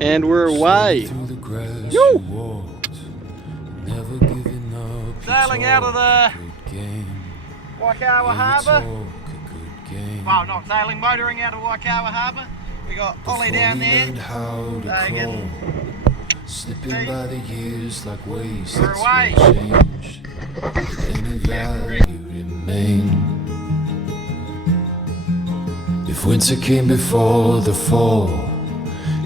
And we're away. Yoo! Sailing out of the Waikawa Harbour. Well, not sailing, motoring out of Waikawa Harbour. We got Ollie down there. Slipping by the years like waves we're away. Change. Any value remain. If winter came before the fall,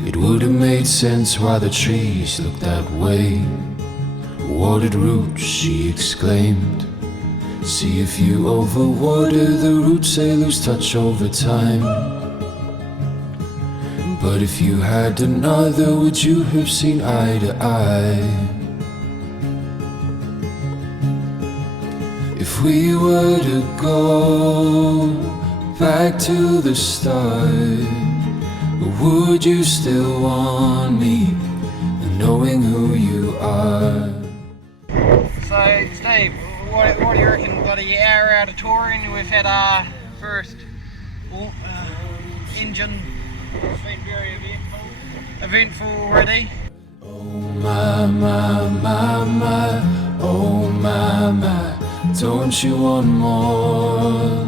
it would have made sense why the trees looked that way. Watered roots, she exclaimed. See if you overwater the roots, they lose touch over time. But if you had another, would you have seen eye to eye? If we were to go back to the start, would you still want me, knowing who you are? So, Steve, what do you reckon? Bloody hour out of touring, we've had our first engine. It's been very eventful already. Oh my, my, my, my, oh my, my, don't you want more?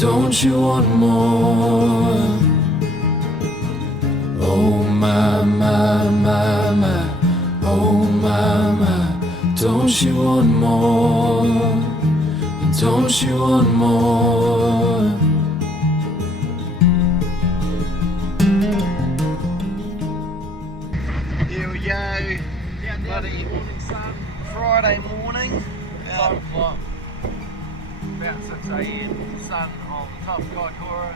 Don't you want more? Oh my, my, my, my, oh my, my, don't you want more? Don't you want more? Here we go, bloody Friday morning. 5 o'clock, about 6 AM, sun on the top of Kaikoura,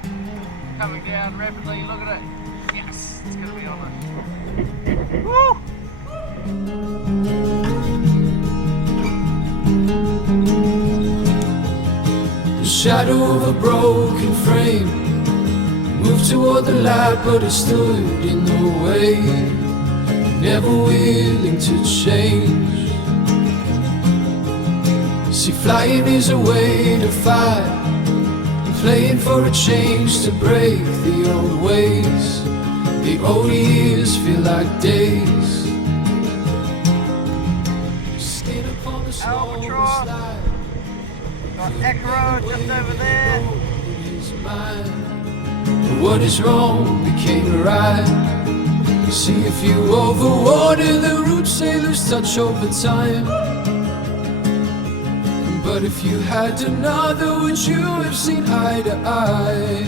coming down rapidly, look at it, yes, it's going to be on it. Woo! The shadow of a broken frame moved toward the light, but it stood in the way, never willing to change. See, flying is a way to fight, playing for a change to break the old ways. The old years feel like days. Skin upon the snow slide. Got Acro just over there. What is wrong became right. See, if you overwater the roots, they lose touch over time. But if you had another, would you have seen eye to eye?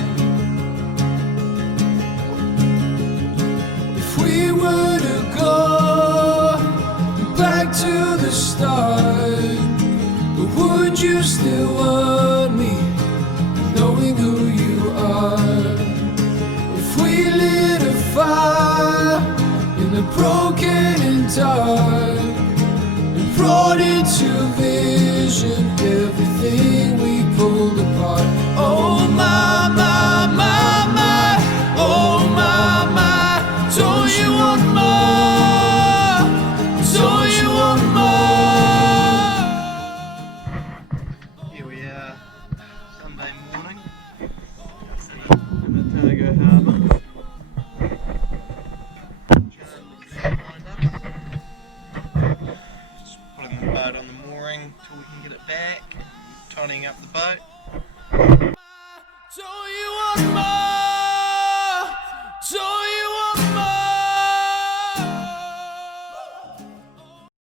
If we were to go back to the start, would you still want me, knowing who you are? If we lit a fire in the broken and dark, and brought into vision everything we pulled apart. Oh my, my, my, my, oh my, my, don't you want more? Don't you want more? Here we are, Sunday morning. In Otago Harbour. Just putting the boat on the mooring till we can get it back, tidying up the boat. Don't you want more?